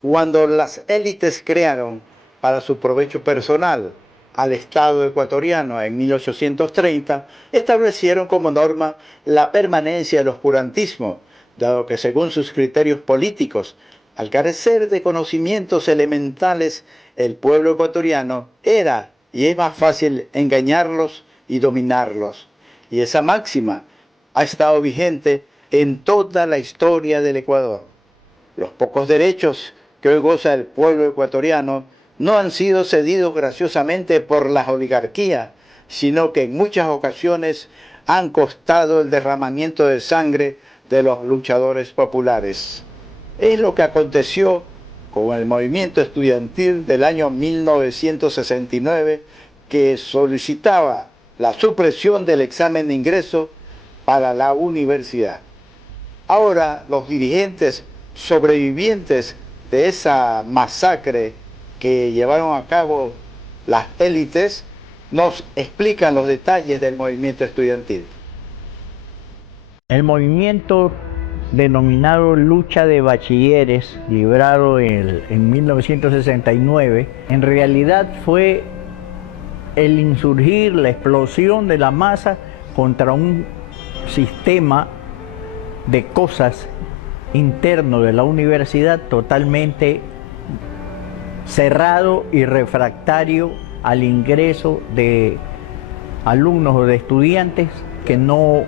Cuando las élites crearon para su provecho personal al Estado ecuatoriano en 1830, establecieron como norma la permanencia del oscurantismo, dado que según sus criterios políticos, al carecer de conocimientos elementales, el pueblo ecuatoriano era y es más fácil engañarlos y dominarlos. Y esa máxima ha estado vigente en toda la historia del Ecuador. Los pocos derechos que hoy goza el pueblo ecuatoriano no han sido cedidos graciosamente por la oligarquía, sino que en muchas ocasiones han costado el derramamiento de sangre de los luchadores populares. Es lo que aconteció con el movimiento estudiantil del año 1969, que solicitaba la supresión del examen de ingreso para la universidad. Ahora los dirigentes sobrevivientes de esa masacre que llevaron a cabo las élites nos explican los detalles del movimiento estudiantil. El movimiento denominado Lucha de Bachilleres, librado en 1969, en realidad fue el insurgir, la explosión de la masa contra un sistema de cosas interno de la universidad totalmente cerrado y refractario al ingreso de alumnos o de estudiantes que no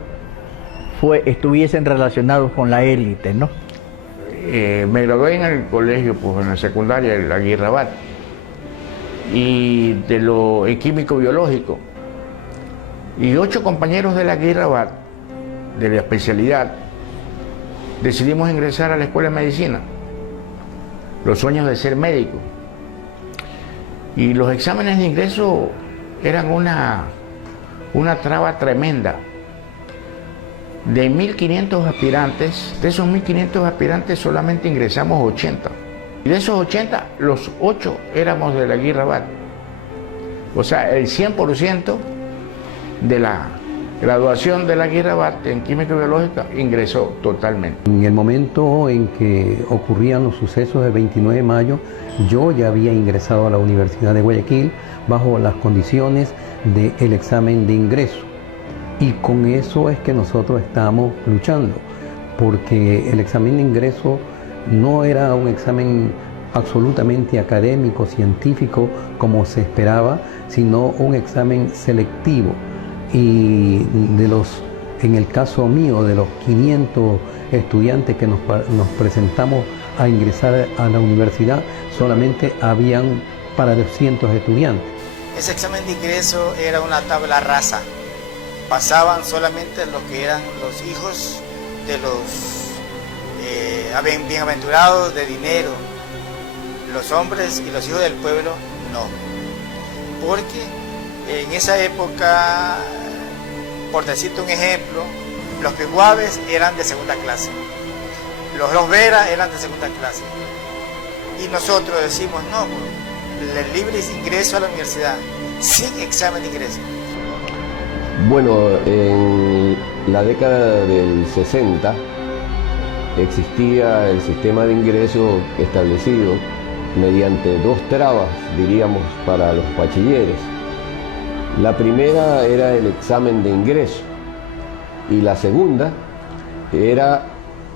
estuviesen relacionados con la élite, ¿no? Me gradué en el colegio, pues en la secundaria, en la Aguirrabat, y en químico biológico. Y 8 compañeros de la Aguirrabat, de la especialidad, decidimos ingresar a la escuela de medicina, los sueños de ser médico. Y los exámenes de ingreso eran una traba tremenda. De 1.500 aspirantes, de esos 1.500 aspirantes solamente ingresamos 80. Y de esos 80, los 8 éramos de la Aguirrabat. O sea, el 100% de la graduación de la Aguirrabat en química biológica ingresó totalmente. En el momento en que ocurrían los sucesos del 29 de mayo, yo ya había ingresado a la Universidad de Guayaquil bajo las condiciones del examen de ingreso. Y con eso es que nosotros estamos luchando, porque el examen de ingreso no era un examen absolutamente académico, científico, como se esperaba, sino un examen selectivo. Y en el caso mío, de los 500 estudiantes que nos presentamos a ingresar a la universidad, solamente habían para 200 estudiantes. Ese examen de ingreso era una tabla rasa. Pasaban solamente lo que eran los hijos de los bienaventurados de dinero. Los hombres y los hijos del pueblo no. Porque en esa época, por decirte un ejemplo, los piguaves eran de segunda clase, los Vera eran de segunda clase, y nosotros decimos no, el libre ingreso a la universidad sin examen de ingreso. Bueno, en la década del 60 existía el sistema de ingreso establecido mediante 2 trabas, diríamos, para los bachilleres. La primera era el examen de ingreso y la segunda era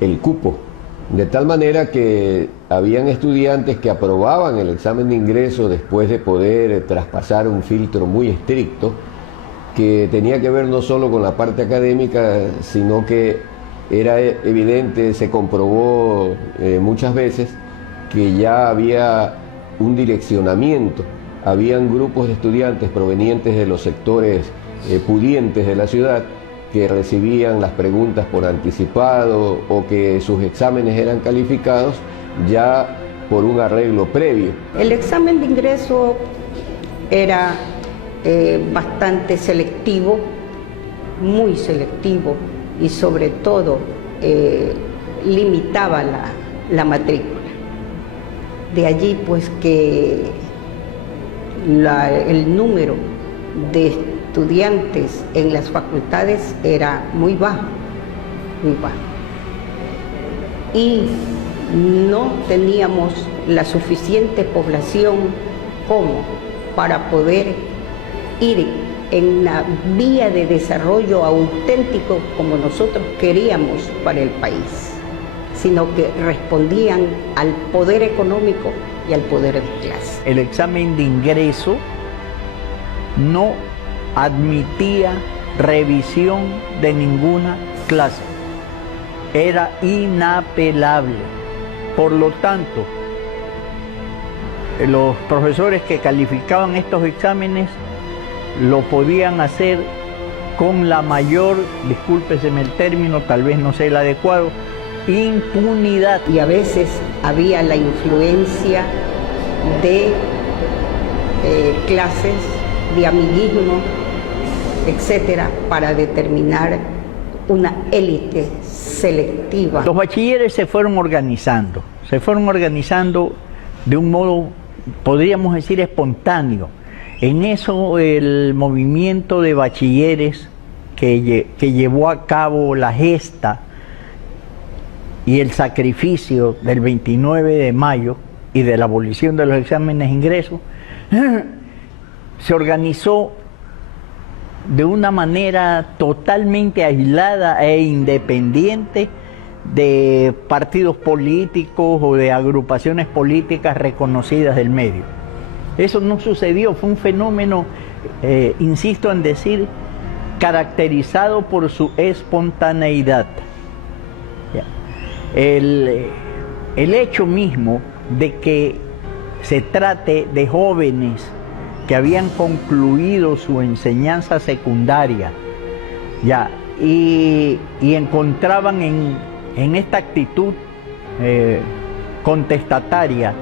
el cupo, de tal manera que habían estudiantes que aprobaban el examen de ingreso después de poder traspasar un filtro muy estricto que tenía que ver no solo con la parte académica, sino que era evidente, se comprobó muchas veces que ya había un direccionamiento. Habían grupos de estudiantes provenientes de los sectores pudientes de la ciudad que recibían las preguntas por anticipado o que sus exámenes eran calificados ya por un arreglo previo. El examen de ingreso era bastante selectivo, muy selectivo, y sobre todo limitaba la matrícula. De allí pues que el número de estudiantes en las facultades era muy bajo, muy bajo. Y no teníamos la suficiente población como para poder ir en una vía de desarrollo auténtico como nosotros queríamos para el país, sino que respondían al poder económico y al poder de clase. El examen de ingreso no admitía revisión de ninguna clase. Era inapelable. Por lo tanto, los profesores que calificaban estos exámenes lo podían hacer con la mayor, discúlpeseme el término, tal vez no sea el adecuado, impunidad. Y a veces había la influencia de clases, de amiguismo, etcétera, para determinar una élite selectiva. Los bachilleres se fueron organizando de un modo, podríamos decir, espontáneo. En eso el movimiento de bachilleres que llevó a cabo la gesta y el sacrificio del 29 de mayo y de la abolición de los exámenes de ingreso, se organizó de una manera totalmente aislada e independiente de partidos políticos o de agrupaciones políticas reconocidas del medio. Eso no sucedió, fue un fenómeno, insisto en decir, caracterizado por su espontaneidad. El hecho mismo de que se trate de jóvenes que habían concluido su enseñanza secundaria y encontraban en esta actitud contestataria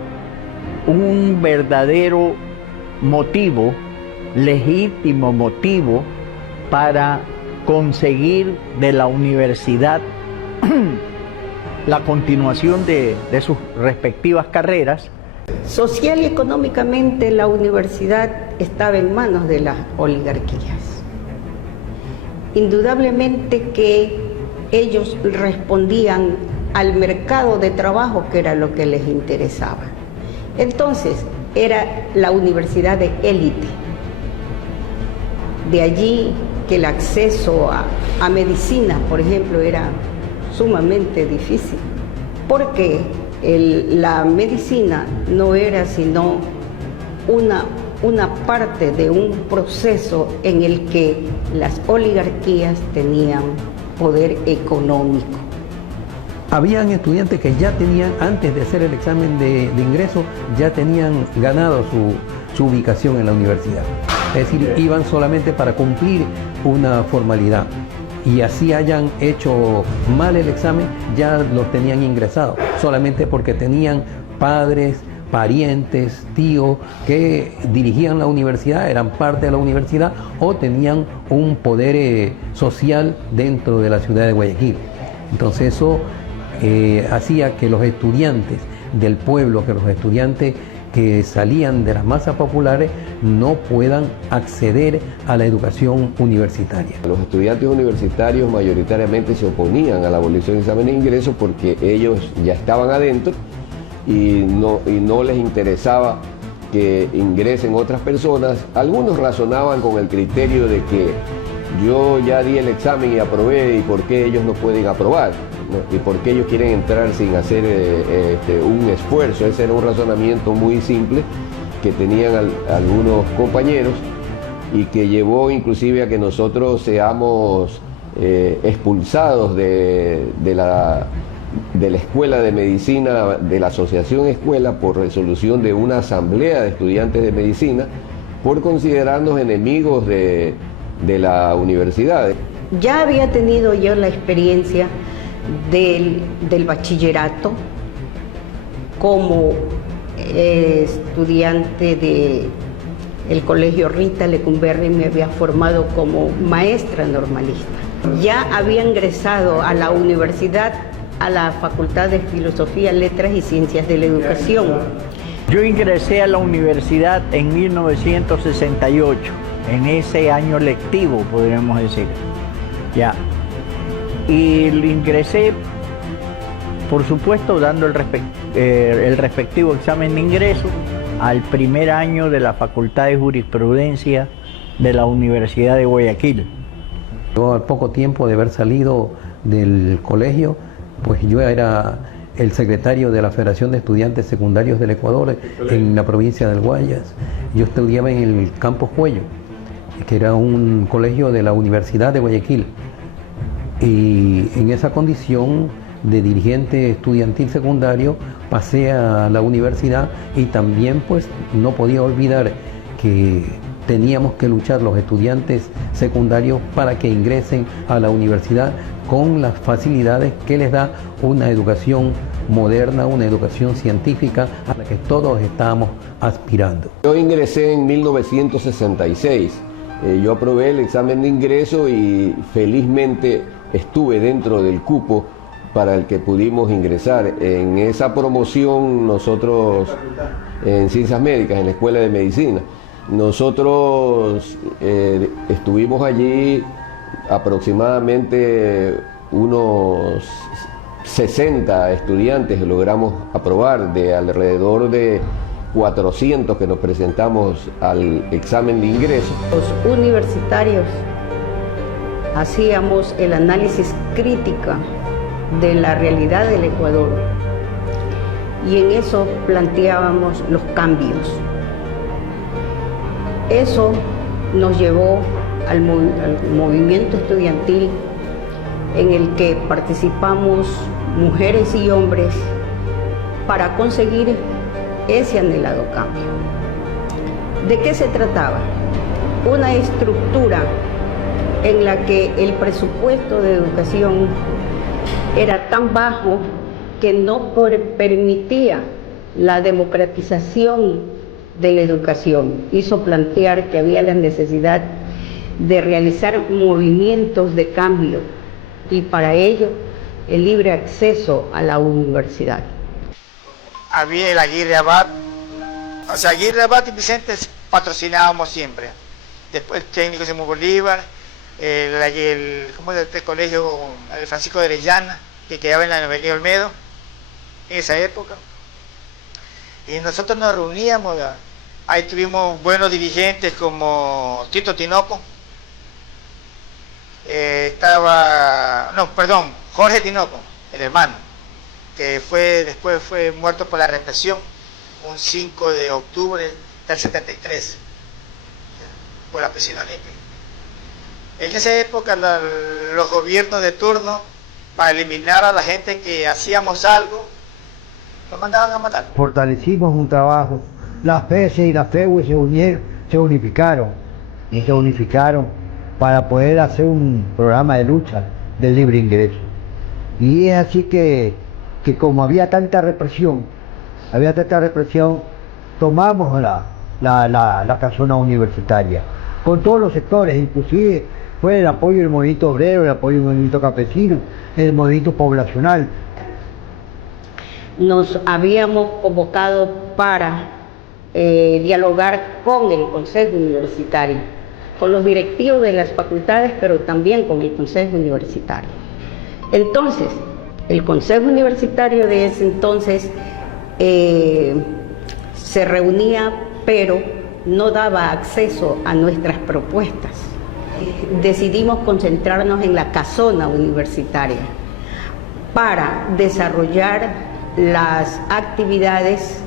un verdadero motivo, legítimo motivo para conseguir de la universidad la continuación de sus respectivas carreras. Social y económicamente la universidad estaba en manos de las oligarquías. Indudablemente que ellos respondían al mercado de trabajo, que era lo que les interesaba. Entonces, era la universidad de élite. De allí que el acceso a medicina, por ejemplo, era sumamente difícil, porque la medicina no era sino una parte de un proceso en el que las oligarquías tenían poder económico. Habían estudiantes que ya tenían, antes de hacer el examen de ingreso, ya tenían ganado su ubicación en la universidad. Es decir, iban solamente para cumplir una formalidad. Y así hayan hecho mal el examen, ya los tenían ingresados, solamente porque tenían padres, parientes, tíos que dirigían la universidad, eran parte de la universidad o tenían un poder social dentro de la ciudad de Guayaquil. Entonces eso hacía que los estudiantes del pueblo, que los estudiantes que salían de las masas populares no puedan acceder a la educación universitaria. Los estudiantes universitarios mayoritariamente se oponían a la abolición del examen de ingreso porque ellos ya estaban adentro y no les interesaba que ingresen otras personas. Algunos razonaban con el criterio de que yo ya di el examen y aprobé, y por qué ellos no pueden aprobar, ¿no? Y por qué ellos quieren entrar sin hacer un esfuerzo. Ese era un razonamiento muy simple que tenían algunos compañeros y que llevó inclusive a que nosotros seamos expulsados de la Escuela de Medicina, de la Asociación Escuela, por resolución de una asamblea de estudiantes de medicina, por considerarnos enemigos de la universidad. Ya había tenido yo la experiencia del bachillerato como estudiante del Colegio Rita Lecumberri. Me había formado como maestra normalista. Ya había ingresado a la universidad, a la Facultad de Filosofía, Letras y Ciencias de la Educación. Yo ingresé a la universidad en 1968, en ese año lectivo, podríamos decir. Y ingresé por supuesto dando el respectivo examen de ingreso al primer año de la Facultad de Jurisprudencia de la Universidad de Guayaquil. Yo al poco tiempo de haber salido del colegio, pues yo era el secretario de la Federación de Estudiantes Secundarios del Ecuador en la provincia del Guayas. Yo estudiaba en el Campus Cuello, que era un colegio de la Universidad de Guayaquil. Y en esa condición de dirigente estudiantil secundario pasé a la universidad y también pues no podía olvidar que teníamos que luchar los estudiantes secundarios para que ingresen a la universidad con las facilidades que les da una educación moderna, una educación científica a la que todos estábamos aspirando. Yo ingresé en 1966, yo aprobé el examen de ingreso y felizmente estuve dentro del cupo para el que pudimos ingresar. En esa promoción nosotros, en Ciencias Médicas, en la Escuela de Medicina, nosotros estuvimos allí aproximadamente unos 60 estudiantes que logramos aprobar de alrededor de 400 que nos presentamos al examen de ingreso. Los universitarios hacíamos el análisis crítico de la realidad del Ecuador y en eso planteábamos los cambios. Eso nos llevó al movimiento estudiantil en el que participamos mujeres y hombres para conseguir ese anhelado cambio. ¿De qué se trataba? Una estructura en la que el presupuesto de educación era tan bajo que no permitía la democratización de la educación. Hizo plantear que había la necesidad de realizar movimientos de cambio y para ello el libre acceso a la universidad. Había el Aguirre Abad, o sea, Aguirre Abad y Vicente patrocinábamos siempre. Después el técnico Simón Bolívar, ¿cómo es el colegio? El Francisco de Orellana, que quedaba en la Avenida Olmedo, en esa época. Y nosotros nos reuníamos, ¿verdad? Ahí tuvimos buenos dirigentes como Tito Tinoco, Jorge Tinoco, el hermano, que después fue muerto por la represión, un 5 de octubre del 73, por la presión olímpica. En esa época los gobiernos de turno, para eliminar a la gente que hacíamos algo, nos mandaban a matar. Fortalecimos un trabajo, las FESE y las FEUE se unificaron para poder hacer un programa de lucha del libre ingreso. Y es así que como había tanta represión, tomamos la casona universitaria, con todos los sectores, inclusive fue el apoyo del movimiento obrero, el apoyo del movimiento campesino, el movimiento poblacional. Nos habíamos convocado para dialogar con el Consejo Universitario, con los directivos de las facultades, pero también con el Consejo Universitario. Entonces, el Consejo Universitario de ese entonces se reunía, pero no daba acceso a nuestras propuestas. Decidimos concentrarnos en la casona universitaria para desarrollar las actividades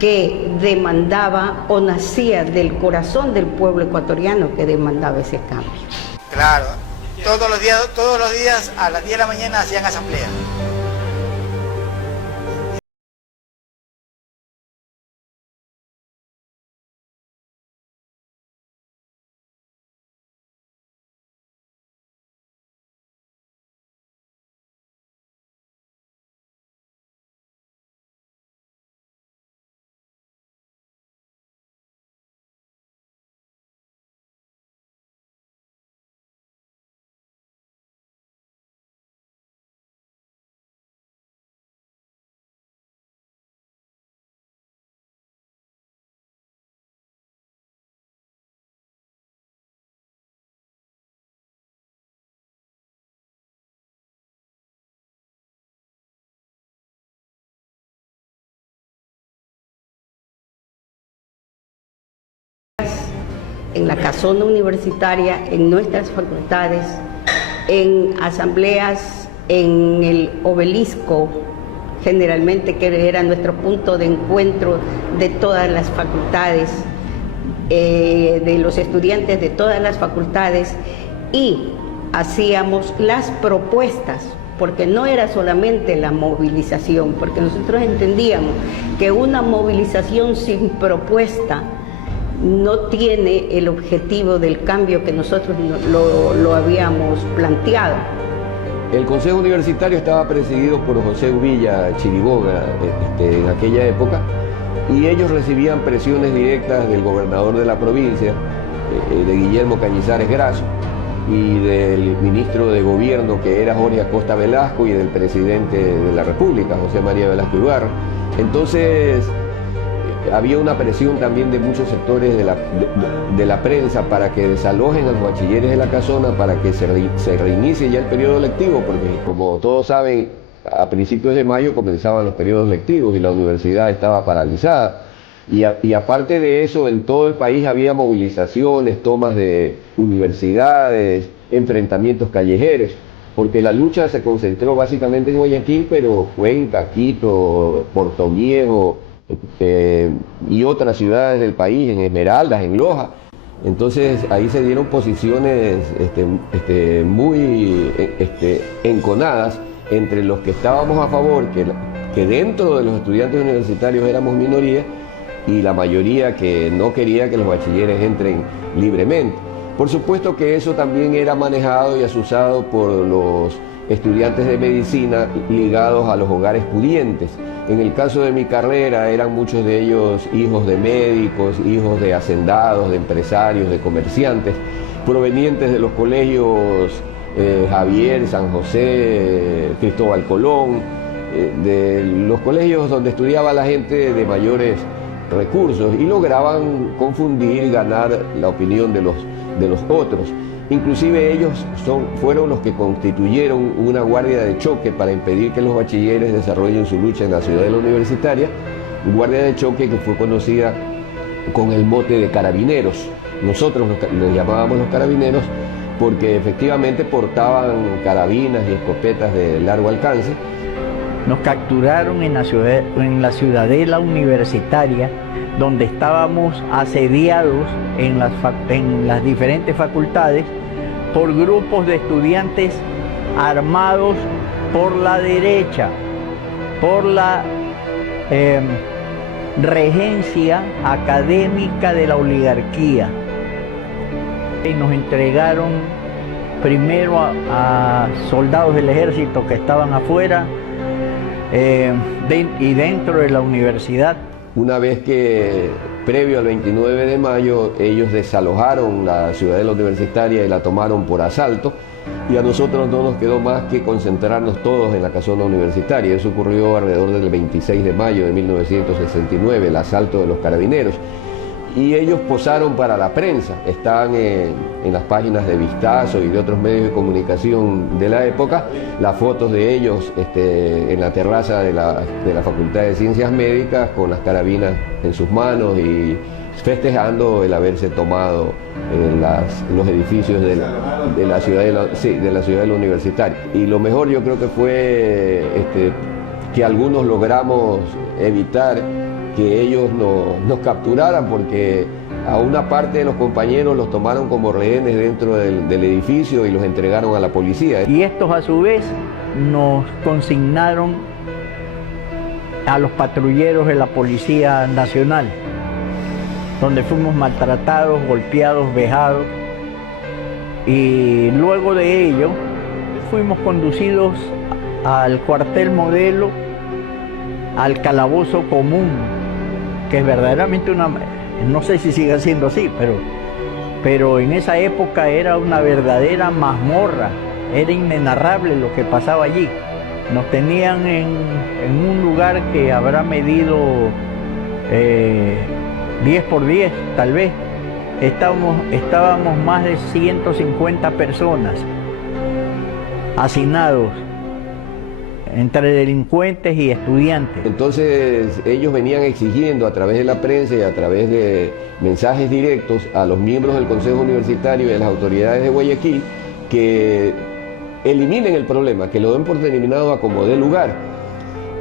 que demandaba o nacía del corazón del pueblo ecuatoriano que demandaba ese cambio. Claro, todos los días a las 10 de la mañana hacían asamblea. en la casona universitaria, en nuestras facultades, en asambleas, en el obelisco, generalmente, que era nuestro punto de encuentro de todas las facultades, de los estudiantes de todas las facultades, y hacíamos las propuestas, porque no era solamente la movilización, porque nosotros entendíamos que una movilización sin propuesta no tiene el objetivo del cambio que nosotros lo habíamos planteado. El Consejo Universitario estaba presidido por José Uvilla Chiriboga en aquella época, y ellos recibían presiones directas del gobernador de la provincia, de Guillermo Cañizares Grasso, y del ministro de gobierno, que era Jorge Acosta Velasco, y del presidente de la República, José María Velasco Ibarra. Entonces había una presión también de muchos sectores de la prensa para que desalojen a los bachilleres de la casona, para que se reinicie ya el periodo lectivo, porque como todos saben, a principios de mayo comenzaban los periodos lectivos y la universidad estaba paralizada. Y aparte de eso, en todo el país había movilizaciones, tomas de universidades, enfrentamientos callejeros, porque la lucha se concentró básicamente en Guayaquil, pero Cuenca, Quito, Puerto Viejo y otras ciudades del país, en Esmeraldas, en Loja. Entonces ahí se dieron posiciones muy enconadas entre los que estábamos a favor, que dentro de los estudiantes universitarios éramos minoría, y la mayoría que no quería que los bachilleres entren libremente. Por supuesto que eso también era manejado y asusado por los estudiantes de medicina ligados a los hogares pudientes. En el caso de mi carrera eran muchos de ellos hijos de médicos, hijos de hacendados, de empresarios, de comerciantes, provenientes de los colegios Javier, San José, Cristóbal Colón, de los colegios donde estudiaba la gente de mayores recursos, y lograban confundir y ganar la opinión de los otros. Inclusive ellos fueron los que constituyeron una guardia de choque para impedir que los bachilleres desarrollen su lucha en la ciudadela universitaria, guardia de choque que fue conocida con el mote de carabineros. Nosotros los llamábamos los carabineros porque efectivamente portaban carabinas y escopetas de largo alcance. Nos capturaron en la ciudadela universitaria, donde estábamos asediados en las diferentes facultades por grupos de estudiantes armados por la derecha, por la regencia académica de la oligarquía. Y nos entregaron primero a soldados del ejército que estaban afuera, y dentro de la universidad. Una vez que, previo al 29 de mayo, ellos desalojaron la ciudadela universitaria y la tomaron por asalto, y a nosotros no nos quedó más que concentrarnos todos en la casona universitaria. Eso ocurrió alrededor del 26 de mayo de 1969, el asalto de los carabineros. Y ellos posaron para la prensa, están en las páginas de Vistazo y de otros medios de comunicación de la época, las fotos de ellos en la terraza de la Facultad de Ciencias Médicas con las carabinas en sus manos y festejando el haberse tomado los edificios de la ciudadela universitaria. Y lo mejor yo creo que fue que algunos logramos evitar que ellos nos capturaran, porque a una parte de los compañeros los tomaron como rehenes dentro del edificio y los entregaron a la policía. Y estos a su vez nos consignaron a los patrulleros de la Policía Nacional, donde fuimos maltratados, golpeados, vejados, y luego de ello fuimos conducidos al cuartel modelo, al calabozo común, que es verdaderamente no sé si sigue siendo así, pero en esa época era una verdadera mazmorra, era inenarrable lo que pasaba allí. Nos tenían en un lugar que habrá medido 10 por 10, tal vez. Estábamos más de 150 personas hacinados entre delincuentes y estudiantes. Entonces ellos venían exigiendo a través de la prensa y a través de mensajes directos a los miembros del Consejo Universitario y a las autoridades de Guayaquil que eliminen el problema, que lo den por terminado a como dé lugar.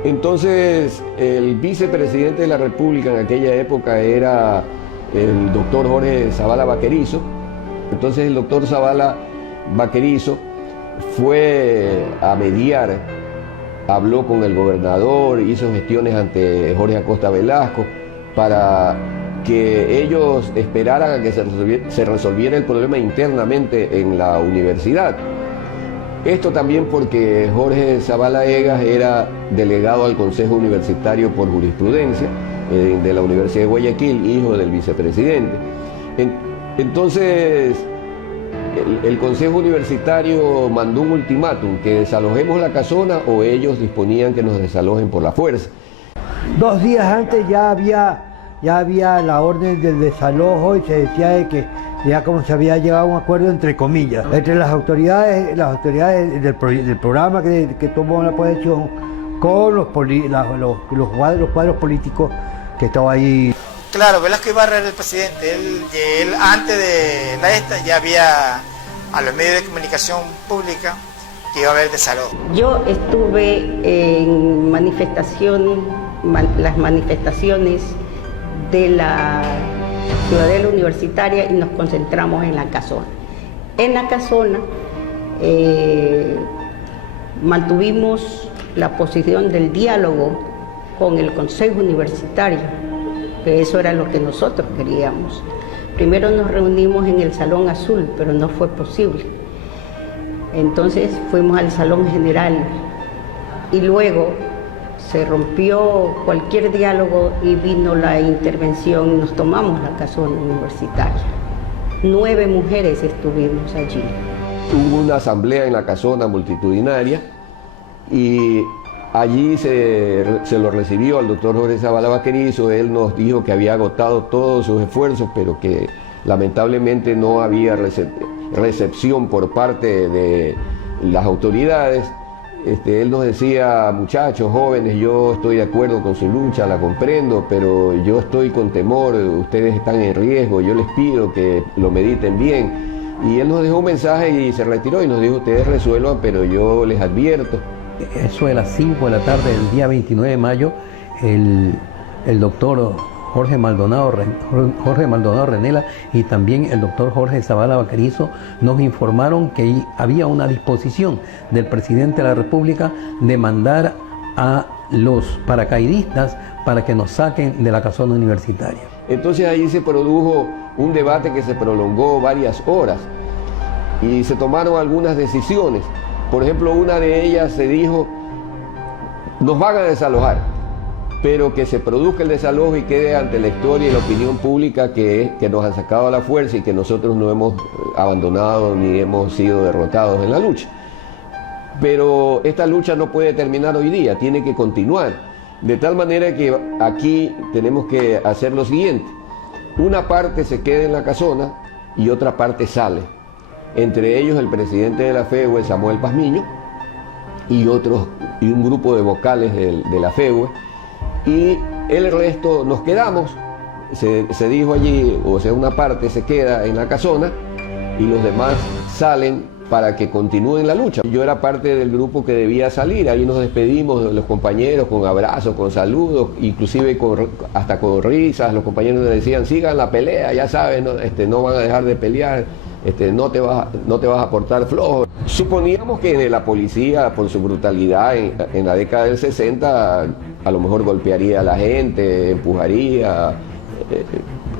Entonces el vicepresidente de la República en aquella época era el doctor Jorge Zavala Vaquerizo. Entonces el doctor Zavala Vaquerizo fue a mediar, habló con el gobernador, hizo gestiones ante Jorge Acosta Velasco para que ellos esperaran a que se resolviera el problema internamente en la universidad. Esto también porque Jorge Zavala Egas era delegado al Consejo Universitario por jurisprudencia de la Universidad de Guayaquil, hijo del vicepresidente. Entonces, el Consejo Universitario mandó un ultimátum, que desalojemos la casona o ellos disponían que nos desalojen por la fuerza. 2 días antes ya había la orden del desalojo y se decía de que ya como se había llegado a un acuerdo entre comillas, entre las autoridades del programa que tomó la posesión con los cuadros políticos que estaban ahí. Claro, Velasco Ibarra era el presidente, él antes de la esta ya había a los medios de comunicación pública que iba a haber desalojo. Yo estuve en las manifestaciones de la Ciudadela Universitaria y nos concentramos en la casona. En la casona mantuvimos la posición del diálogo con el Consejo Universitario, que eso era lo que nosotros queríamos. Primero nos reunimos en el Salón Azul, pero no fue posible. Entonces fuimos al Salón General y luego se rompió cualquier diálogo y vino la intervención y nos tomamos la casona universitaria. 9 mujeres estuvimos allí. Hubo una asamblea en la casona multitudinaria y allí se lo recibió al doctor Jorge Zavala Vaquerizo. Él nos dijo que había agotado todos sus esfuerzos, pero que lamentablemente no había recepción por parte de las autoridades. Él nos decía: muchachos, jóvenes, yo estoy de acuerdo con su lucha, la comprendo, pero yo estoy con temor, ustedes están en riesgo, yo les pido que lo mediten bien. Y él nos dejó un mensaje y se retiró y nos dijo: ustedes resuelvan, pero yo les advierto. Eso de las 5 de la tarde del día 29 de mayo, el doctor Jorge Maldonado Renela y también el doctor Jorge Zavala Vaquerizo nos informaron que había una disposición del presidente de la República de mandar a los paracaidistas para que nos saquen de la casona universitaria. Entonces ahí se produjo un debate que se prolongó varias horas y se tomaron algunas decisiones. Por ejemplo, una de ellas se dijo: nos van a desalojar, pero que se produzca el desalojo y quede ante la historia y la opinión pública que nos han sacado a la fuerza y que nosotros no hemos abandonado ni hemos sido derrotados en la lucha. Pero esta lucha no puede terminar hoy día, tiene que continuar. De tal manera que aquí tenemos que hacer lo siguiente: una parte se queda en la casona y otra parte sale. Entre ellos el presidente de la FEUE, Samuel Pazmiño, y un grupo de vocales de la FEUE. Y el resto nos quedamos, se dijo allí, o sea, una parte se queda en la casona y los demás salen para que continúen la lucha. Yo era parte del grupo que debía salir, ahí nos despedimos de los compañeros con abrazos, con saludos, inclusive hasta con risas. Los compañeros nos decían: sigan la pelea, ya saben, no van a dejar de pelear, no te vas a portar flojo. Suponíamos que la policía, por su brutalidad en la década del 60, a lo mejor golpearía a la gente, empujaría,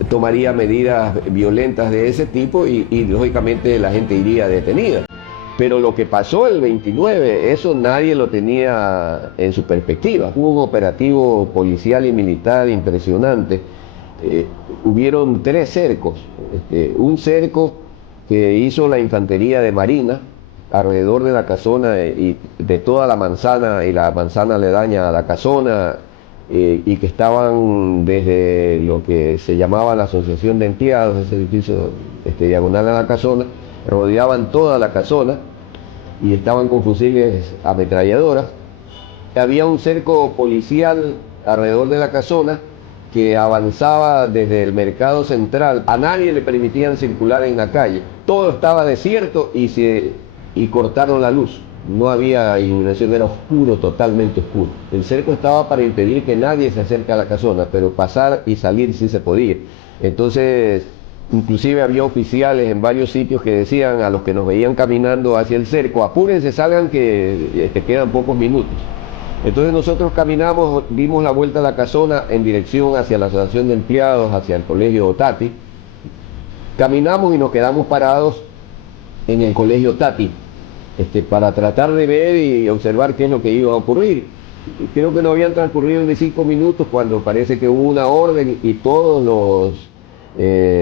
tomaría medidas violentas de ese tipo y lógicamente la gente iría detenida. Pero lo que pasó el 29, eso nadie lo tenía en su perspectiva. Hubo un operativo policial y militar impresionante. Hubieron 3 cercos. Un cerco que hizo la infantería de Marina alrededor de la casona y de toda la manzana y la manzana aledaña a la casona, y que estaban desde lo que se llamaba la Asociación de Empleados, ese edificio diagonal a la casona, rodeaban toda la casona y estaban con fusiles ametralladoras Había un cerco policial alrededor de la casona que avanzaba desde el mercado central. A nadie le permitían circular en la calle. Todo estaba desierto y cortaron la luz. No había iluminación, era oscuro, totalmente oscuro. El cerco estaba para impedir que nadie se acerque a la casona, pero pasar y salir sí se podía. Entonces, inclusive había oficiales en varios sitios que decían a los que nos veían caminando hacia el cerco: apúrense, salgan que quedan pocos minutos. Entonces nosotros caminamos, dimos la vuelta a la casona en dirección hacia la asociación de empleados, hacia el colegio Tati. Caminamos y nos quedamos parados en el colegio Tati, para tratar de ver y observar qué es lo que iba a ocurrir. Creo que no habían transcurrido ni 5 minutos cuando parece que hubo una orden y todos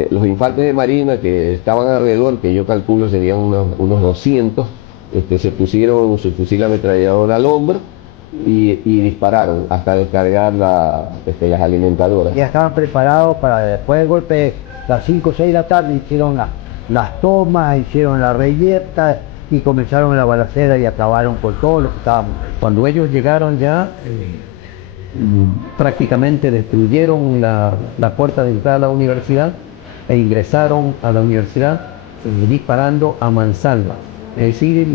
los infantes de marina que estaban alrededor, que yo calculo serían unos 200, se pusieron su fusil ametrallador al hombro y dispararon hasta descargar las alimentadoras. Ya estaban preparados para después del golpe, las 5 o 6 de la tarde, hicieron las tomas, hicieron la reyerta y comenzaron la balacera y acabaron con todo lo que estábamos. Cuando ellos llegaron ya, prácticamente destruyeron la puerta de entrada a la universidad e ingresaron a la universidad disparando a mansalva. Es decir,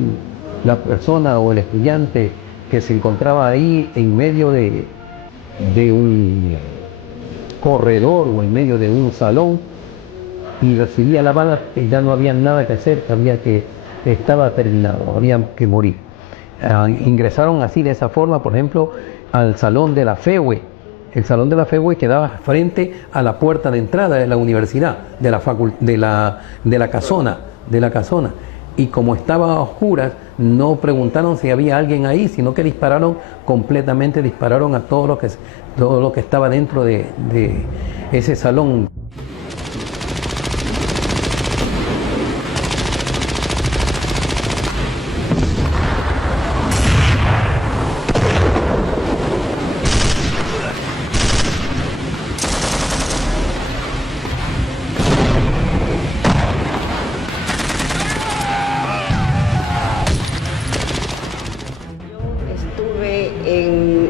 la persona o el estudiante que se encontraba ahí en medio de un corredor o en medio de un salón y recibía la bala, ya no había nada que hacer, sabía que estaba terminado, había que morir. Ingresaron así de esa forma, por ejemplo, al salón de la FEUE. El salón de la FEUE quedaba frente a la puerta de entrada de la universidad, de la casona. Y como estaba a oscuras, no preguntaron si había alguien ahí, sino que dispararon a todo lo que estaba dentro de ese salón.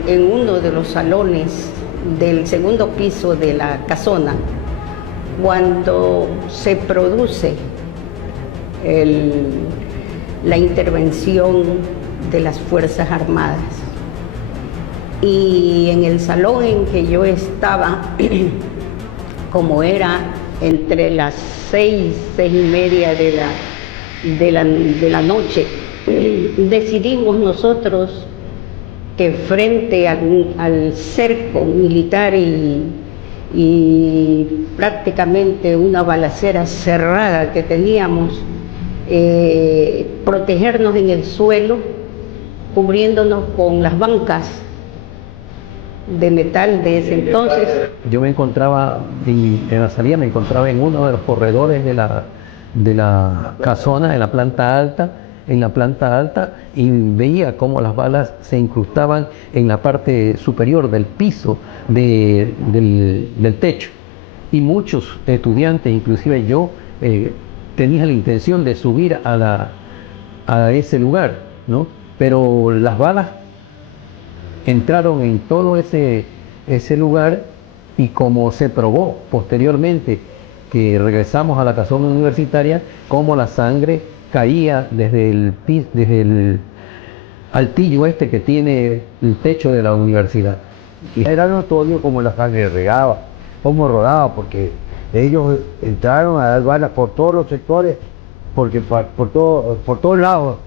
En uno de los salones del segundo piso de la casona cuando se produce la intervención de las Fuerzas Armadas. Y en el salón en que yo estaba, como era entre las 6 y media de la noche, decidimos nosotros que frente al cerco militar y prácticamente una balacera cerrada que teníamos, protegernos en el suelo, cubriéndonos con las bancas de metal de ese entonces. Yo me encontraba en la salida, me encontraba en uno de los corredores de la casona, en la planta alta, y veía cómo las balas se incrustaban en la parte superior del piso del techo. Y muchos estudiantes, inclusive yo, tenía la intención de subir a ese lugar, ¿no? Pero las balas entraron en todo ese lugar, y como se probó posteriormente que regresamos a la casona universitaria, como la sangre caía desde el altillo que tiene el techo de la universidad. Y era notorio como la sangre regaba, cómo rodaba, porque ellos entraron a dar balas por todos los sectores, porque por todos lados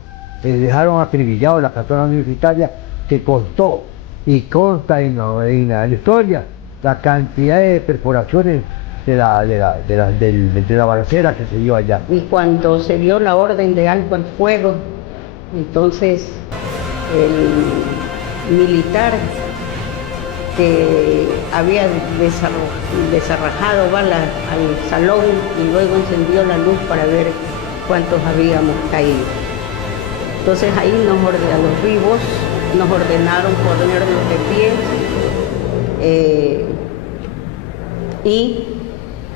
dejaron acribillado la casona universitaria, que costó y consta en la historia la cantidad de perforaciones de la balacera que se dio allá. Y cuando se dio la orden de alto al fuego, entonces el militar que había desarrajado balas al salón y luego encendió la luz para ver cuántos habíamos caído. Entonces ahí a los vivos nos ordenaron ponernos de pie y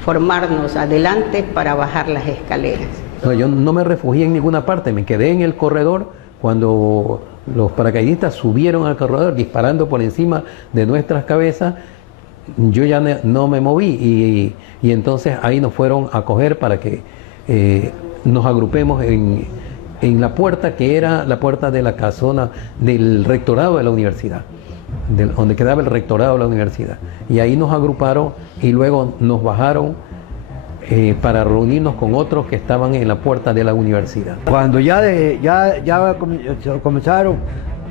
formarnos adelante para bajar las escaleras. No, yo no me refugié en ninguna parte, me quedé en el corredor cuando los paracaidistas subieron al corredor disparando por encima de nuestras cabezas. Yo ya no me moví y entonces ahí nos fueron a coger para que nos agrupemos en la puerta que era la puerta de la casona del rectorado de la universidad, donde quedaba el rectorado de la universidad. Y ahí nos agruparon y luego nos bajaron para reunirnos con otros que estaban en la puerta de la universidad. Cuando ya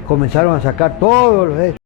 comenzaron a sacar todos los hechos.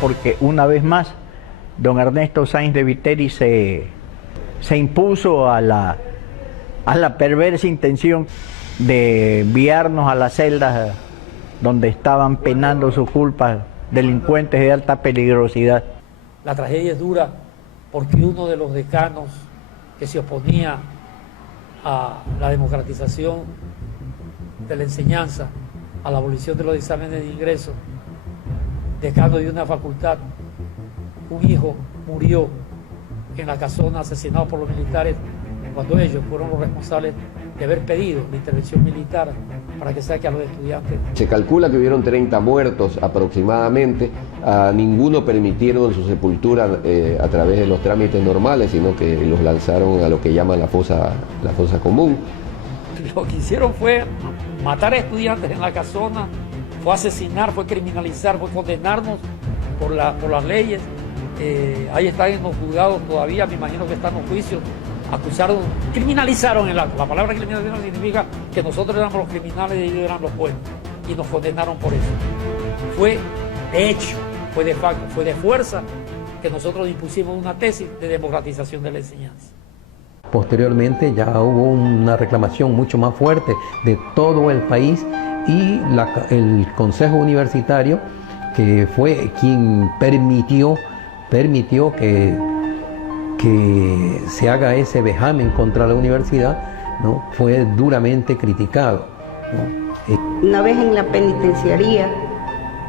Porque una vez más don Ernesto Sáenz de Viteri se impuso a la perversa intención de enviarnos a las celdas donde estaban penando sus culpas delincuentes de alta peligrosidad. La tragedia es dura porque uno de los decanos que se oponía a la democratización de la enseñanza, a la abolición de los exámenes de ingreso, decano de una facultad, un hijo murió en la casona asesinado por los militares cuando ellos fueron los responsables de haber pedido la intervención militar para que saque a los estudiantes. Se calcula que hubieron 30 muertos aproximadamente. A ninguno permitieron su sepultura a través de los trámites normales, sino que los lanzaron a lo que llaman la fosa común. Lo que hicieron fue matar a estudiantes en la casona, fue asesinar, fue criminalizar, fue condenarnos por las leyes. Ahí están en los juzgados todavía, me imagino que están en los juicios. Acusaron, criminalizaron el acto. La palabra criminalización significa que nosotros éramos los criminales y ellos eran los buenos. Y nos condenaron por eso. Fue de hecho, fue de facto, fue de fuerza que nosotros impusimos una tesis de democratización de la enseñanza. Posteriormente ya hubo una reclamación mucho más fuerte de todo el país y el Consejo Universitario, que fue quien permitió que se haga ese vejamen contra la universidad, ¿no? Fue duramente criticado, ¿no? Una vez en la penitenciaría,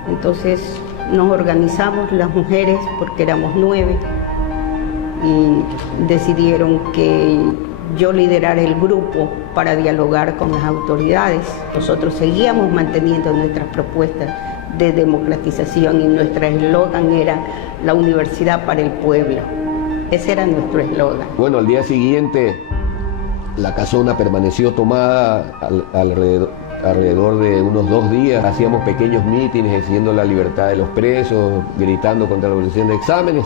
entonces nos organizamos las mujeres, porque éramos 9, y decidieron que yo liderara el grupo para dialogar con las autoridades. Nosotros seguíamos manteniendo nuestras propuestas de democratización y nuestro eslogan era la universidad para el pueblo. Ese era nuestro eslogan. Bueno, al día siguiente La casona permaneció tomada alrededor de unos 2 días. Hacíamos pequeños mítines exigiendo la libertad de los presos, gritando contra la evolución de exámenes.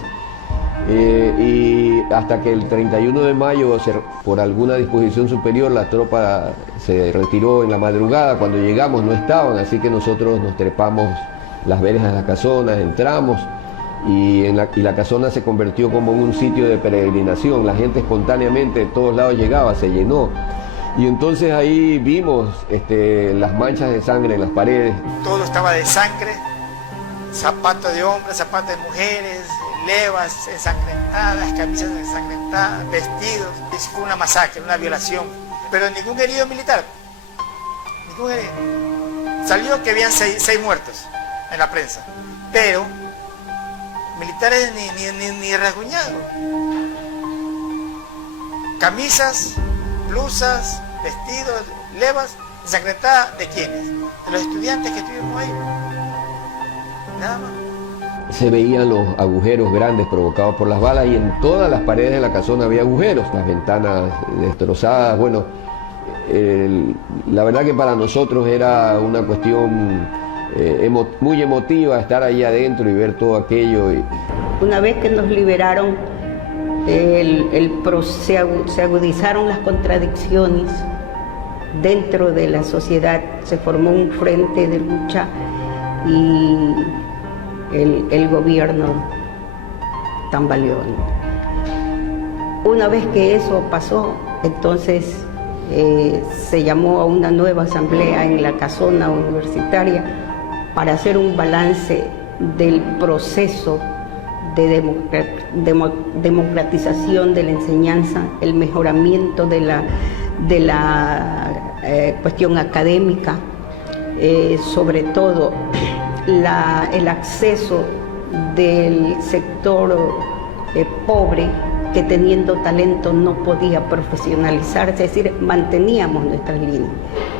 Y hasta que el 31 de mayo, por alguna disposición superior, la tropa se retiró en la madrugada. Cuando llegamos no estaban, así que nosotros nos trepamos las verjas de la casona, entramos y la casona se convirtió como en un sitio de peregrinación. La gente espontáneamente de todos lados llegaba, se llenó. Y entonces ahí vimos las manchas de sangre en las paredes. Todo estaba de sangre, zapatos de hombres, zapatos de mujeres, levas ensangrentadas, camisas ensangrentadas, vestidos. Fue una masacre, una violación. Pero ningún herido militar. Ningún herido. Salió que habían 6 muertos en la prensa. Pero militares ni rasguñados. Camisas, blusas, vestidos, levas ensangrentadas. ¿De quiénes? De los estudiantes que estuvimos ahí. Nada más. Se veían los agujeros grandes provocados por las balas y en todas las paredes de la casona había agujeros, las ventanas destrozadas. Bueno, la verdad que para nosotros era una cuestión muy emotiva estar ahí adentro y ver todo aquello. Una vez que nos liberaron, se agudizaron las contradicciones dentro de la sociedad, se formó un frente de lucha y el gobierno tambaleó. Una vez que eso pasó, entonces se llamó a una nueva asamblea en la casona universitaria para hacer un balance del proceso de democratización de la enseñanza, el mejoramiento de la cuestión académica, sobre todo el acceso del sector pobre que teniendo talento no podía profesionalizarse, es decir, manteníamos nuestras líneas.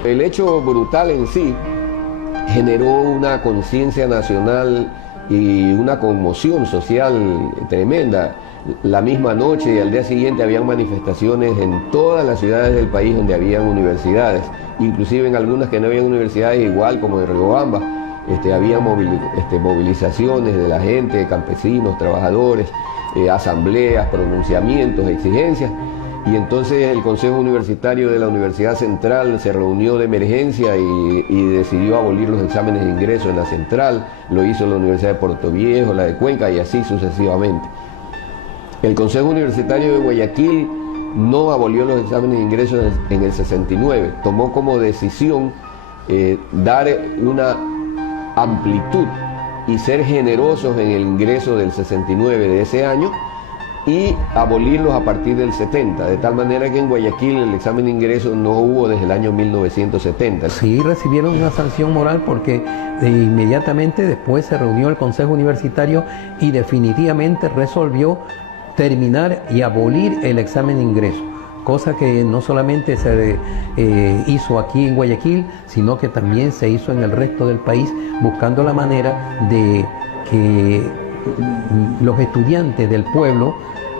El hecho brutal en sí generó una conciencia nacional y una conmoción social tremenda. La misma noche y al día siguiente habían manifestaciones en todas las ciudades del país donde habían universidades, inclusive en algunas que no habían universidades, igual como en Riobamba. Había movilizaciones de la gente, campesinos, trabajadores, asambleas, pronunciamientos, exigencias. Y entonces el Consejo Universitario de la Universidad Central se reunió de emergencia y decidió abolir los exámenes de ingreso en la Central. Lo hizo la Universidad de Puerto Viejo, la de Cuenca y así sucesivamente. El Consejo Universitario de Guayaquil no abolió los exámenes de ingreso en el 69. Tomó como decisión dar una amplitud y ser generosos en el ingreso del 69 de ese año y abolirlos a partir del 70, de tal manera que en Guayaquil el examen de ingreso no hubo desde el año 1970. Sí recibieron una sanción moral porque inmediatamente después se reunió el Consejo Universitario y definitivamente resolvió terminar y abolir el examen de ingreso, cosa que no solamente se hizo aquí en Guayaquil, sino que también se hizo en el resto del país, buscando la manera de que los estudiantes del pueblo,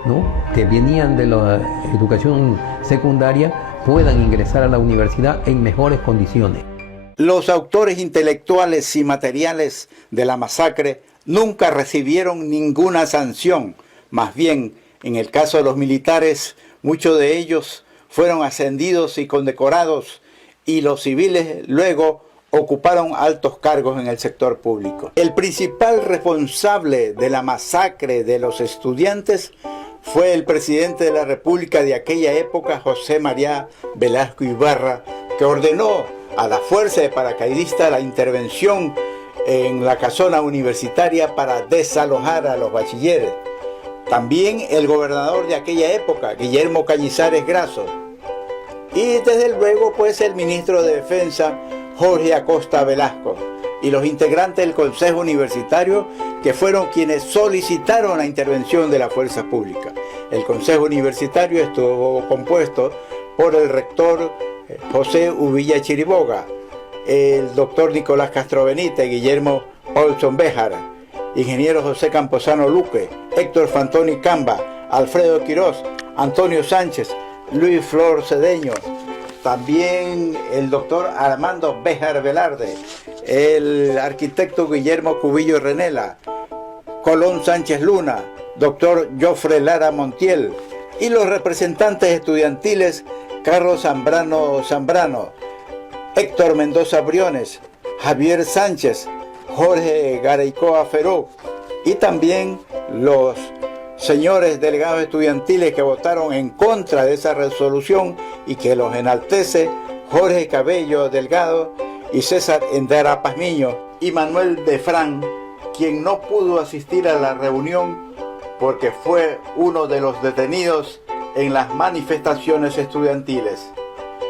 ¿no?, que venían de la educación secundaria puedan ingresar a la universidad en mejores condiciones. Los autores intelectuales y materiales de la masacre nunca recibieron ninguna sanción. Más bien, en el caso de los militares, muchos de ellos fueron ascendidos y condecorados, y los civiles luego ocuparon altos cargos en el sector público. El principal responsable de la masacre de los estudiantes fue el presidente de la República de aquella época, José María Velasco Ibarra, que ordenó a la fuerza de paracaidistas la intervención en la casona universitaria para desalojar a los bachilleres. También el gobernador de aquella época, Guillermo Cañizares Grasso, y desde luego pues el ministro de Defensa, Jorge Acosta Velasco, y los integrantes del Consejo Universitario, que fueron quienes solicitaron la intervención de la fuerza pública. El Consejo Universitario estuvo compuesto por el rector José Uvilla Chiriboga, el doctor Nicolás Castro Benítez, Guillermo Olson Béjar, ingeniero José Camposano Luque, Héctor Fantoni Camba, Alfredo Quirós, Antonio Sánchez, Luis Flor Cedeño, también el doctor Armando Béjar Velarde, el arquitecto Guillermo Cubillo Renela, Colón Sánchez Luna, doctor Jofre Lara Montiel, y los representantes estudiantiles Carlos Zambrano, Héctor Mendoza Briones, Javier Sánchez, Jorge Garaycoa Feró, y también los señores delegados estudiantiles que votaron en contra de esa resolución y que los enaltece, Jorge Cabello Delgado y César Endara Pazmiño, y Manuel Defrán, quien no pudo asistir a la reunión porque fue uno de los detenidos en las manifestaciones estudiantiles.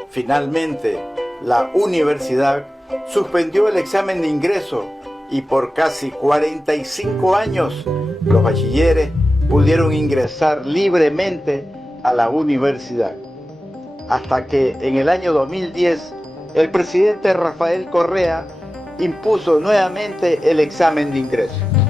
Finalmente, la universidad suspendió el examen de ingreso y por casi 45 años los bachilleres pudieron ingresar libremente a la universidad. Hasta que en el año 2010 el presidente Rafael Correa impuso nuevamente el examen de ingreso.